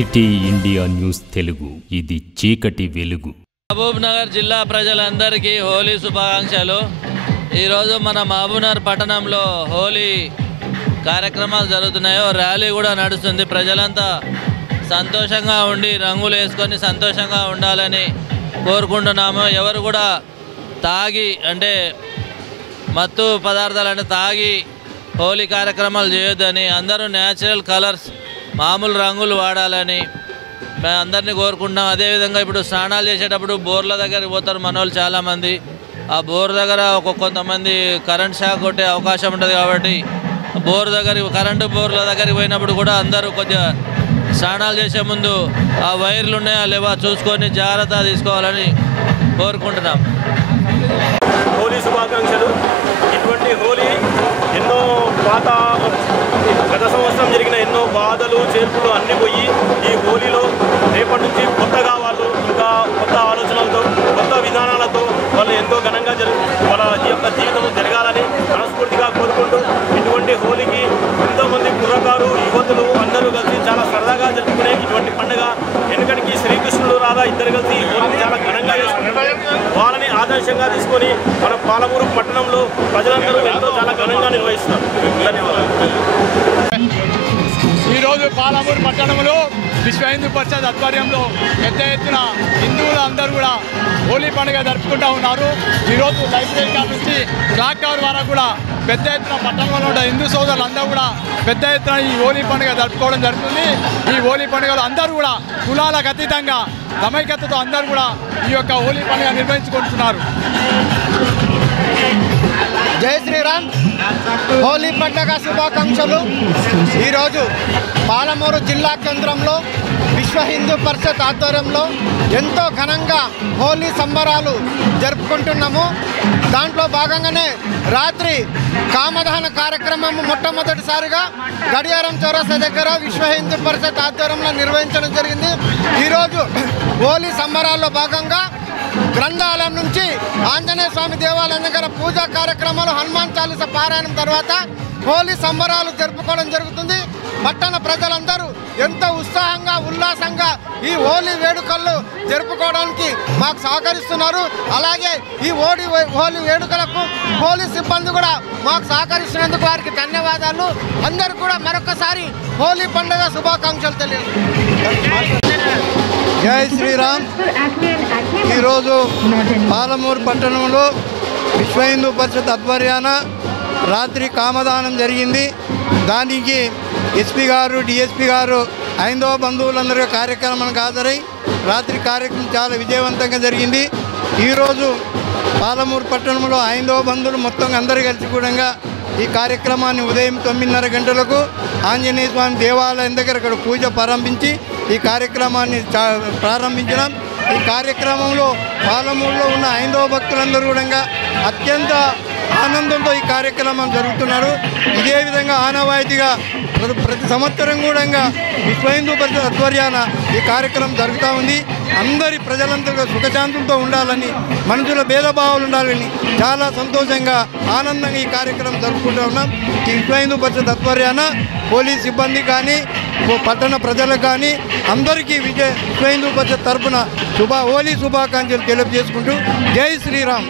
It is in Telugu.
సిటీ ఇండియా న్యూస్ తెలుగు, ఇది చీకటి వెలుగు. మహబూబ్ నగర్ జిల్లా ప్రజలందరికీ హోలీ శుభాకాంక్షలు. ఈరోజు మన మహబూబ్ నగర్ పట్టణంలో హోలీ కార్యక్రమాలు జరుగుతున్నాయో ర్యాలీ కూడా నడుస్తుంది. ప్రజలంతా సంతోషంగా ఉండి రంగులు వేసుకొని సంతోషంగా ఉండాలని కోరుకుంటున్నాము. ఎవరు కూడా తాగి అంటే మత్తు పదార్థాలను తాగి హోలీ కార్యక్రమాలు చేయొద్దని, అందరూ న్యాచురల్ కలర్స్ మామూలు రంగులు వాడాలని మేము అందరినీ కోరుకుంటున్నాం. అదేవిధంగా ఇప్పుడు స్నానాలు చేసేటప్పుడు బోర్ల దగ్గరికి పోతారు మనోళ్ళు చాలామంది. ఆ బోర్ దగ్గర కొంతమంది కరెంట్ షాక్ కొట్టే అవకాశం ఉంటుంది కాబట్టి కరెంటు బోర్ల దగ్గరికి పోయినప్పుడు కూడా అందరూ కొద్దిగా స్నానాలు చేసే ముందు ఆ వైర్లు ఉన్నాయా లేవా చూసుకొని జాగ్రత్త తీసుకోవాలని కోరుకుంటున్నాం. హోలీ శుభాకాంక్షలు. ఇటువంటి హోలీ ఎన్నో గత సంవత్సరం జరిగిన ఎన్నో బాధలు చేర్పులు అన్నీ పోయి ఈ హోలీలో రేపటి నుంచి కొత్తగా వాళ్ళు ఇంకా కొత్త ఆలోచనలతో కొత్త విధానాలతో వాళ్ళు ఎంతో ఘనంగా వాళ్ళ యొక్క జీవితం జరగాలని మనస్ఫూర్తిగా కోరుకుంటూ ఇటువంటి హోలీకి ఎంతోమంది కుర్రకారు యువతులు అందరూ కలిసి చాలా సరదాగా జరుపుకునే ఇటువంటి పండుగ. ఎందుకంటే శ్రీకృష్ణుడు రాధా ఇద్దరు కలిసి ఈ హోలీని చాలా ఘనంగా చేసుకుంటారు. వాళ్ళని ఆదర్శంగా తీసుకొని మన పాలమూరు పట్టణంలో ప్రజలందరూ ఎంతో చాలా ఘనంగా నిర్వహిస్తారు. ధన్యవాదాలు. ఈరోజు పాలమూరు పట్టణంలో విశ్వ హిందూ పరిషత్ ఆధ్వర్యంలో పెద్ద ఎత్తున హిందువులు అందరూ కూడా హోలీ పండుగ జరుపుకుంటూ ఉన్నారు. ఈరోజు లైబ్రరీ కాడ నుంచి క్లాక్ టవర్ వరకు కూడా పెద్ద ఎత్తున పట్టణంలో ఉన్న హిందూ సోదరులు అందరూ కూడా పెద్ద ఎత్తున ఈ హోలీ పండుగ జరుపుకోవడం జరుగుతుంది. ఈ హోలీ పండుగలు అందరూ కూడా కులాలకు అతీతంగా సమైక్యతతో అందరూ కూడా ఈ యొక్క హోలీ పండుగ నిర్వహించుకుంటున్నారు. జై శ్రీరామ్. హోలీ పండుగ శుభాకాంక్షలు. ఈరోజు పాలమూరు జిల్లా కేంద్రంలో విశ్వ హిందూ పరిషత్ ఆధ్వర్యంలో ఎంతో ఘనంగా హోలీ సంబరాలు జరుపుకుంటున్నాము. దాంట్లో భాగంగానే రాత్రి కామదహన కార్యక్రమం మొట్టమొదటిసారిగా గడియారం చౌరస్తా దగ్గర విశ్వ హిందూ పరిషత్ ఆధ్వర్యంలో నిర్వహించడం జరిగింది. ఈరోజు హోలీ సంబరాల్లో భాగంగా గ్రంథాలయం నుంచి ఆంజనేయ స్వామి దేవాలయం దగ్గర పూజా కార్యక్రమాలు, హనుమాన్ చాలీస పారాయణం తర్వాత హోలీ సంబరాలు జరుపుకోవడం జరుగుతుంది. పట్టణ ప్రజలందరూ ఎంతో ఉత్సాహంగా ఉల్లాసంగా ఈ హోలీ వేడుకలు జరుపుకోవడానికి మాకు సహకరిస్తున్నారు. అలాగే ఈ హోలీ వేడుకలకు పోలీస్ సిబ్బంది కూడా మాకు సహకరిస్తున్నందుకు వారికి ధన్యవాదాలు. అందరూ కూడా మరొకసారి హోలీ పండుగ శుభాకాంక్షలు తెలియజేస్తున్నారు. జై శ్రీరామ్. ఈరోజు పాలమూరు పట్టణంలో విశ్వ హిందూ పరిషత్ ఆధ్వర్యాన రాత్రి కామదానం జరిగింది. దానికి ఎస్పీ గారు, డిఎస్పీ గారు, హైందవ బంధువులందరూ కార్యక్రమానికి హాజరై రాత్రి కార్యక్రమం చాలా విజయవంతంగా జరిగింది. ఈరోజు పాలమూరు పట్టణంలో హైందవ బంధువులు మొత్తం అందరూ కలిసి కూడా ఈ కార్యక్రమాన్ని ఉదయం 9:30 గంటలకు ఆంజనేయ స్వామి దేవాలయం దగ్గర ఇక్కడ పూజ ప్రారంభించి ఈ కార్యక్రమాన్ని ప్రారంభించడం. ఈ కార్యక్రమంలో పాలమూరులో ఉన్న హైందవ భక్తులందరూ కూడా అత్యంత ఆనందంతో ఈ కార్యక్రమం జరుగుతున్నారు. ఇదే విధంగా ఆనవాయితీగా ప్రతి సంవత్సరం కూడా విశ్వ హిందూ పరిషత్ ఆధ్వర్యాన ఈ కార్యక్రమం జరుగుతూ ఉంది. అందరి ప్రజలందరూ సుఖశాంతులతో ఉండాలని, మనుషుల భేదభావాలు ఉండాలని చాలా సంతోషంగా ఆనందంగా ఈ కార్యక్రమం జరుపుకుంటూ ఉన్నాం. ఈ విశ్వ హిందూ పరిషత్ ఆధ్వర్యాన పోలీస్ సిబ్బంది కానీ పట్టణ ప్రజలకు కానీ అందరికీ విశ్వ హిందూ పరిషత్ తరఫున హోలీ శుభాకాంక్షలు తెలియజేసుకుంటూ జై శ్రీరామ్.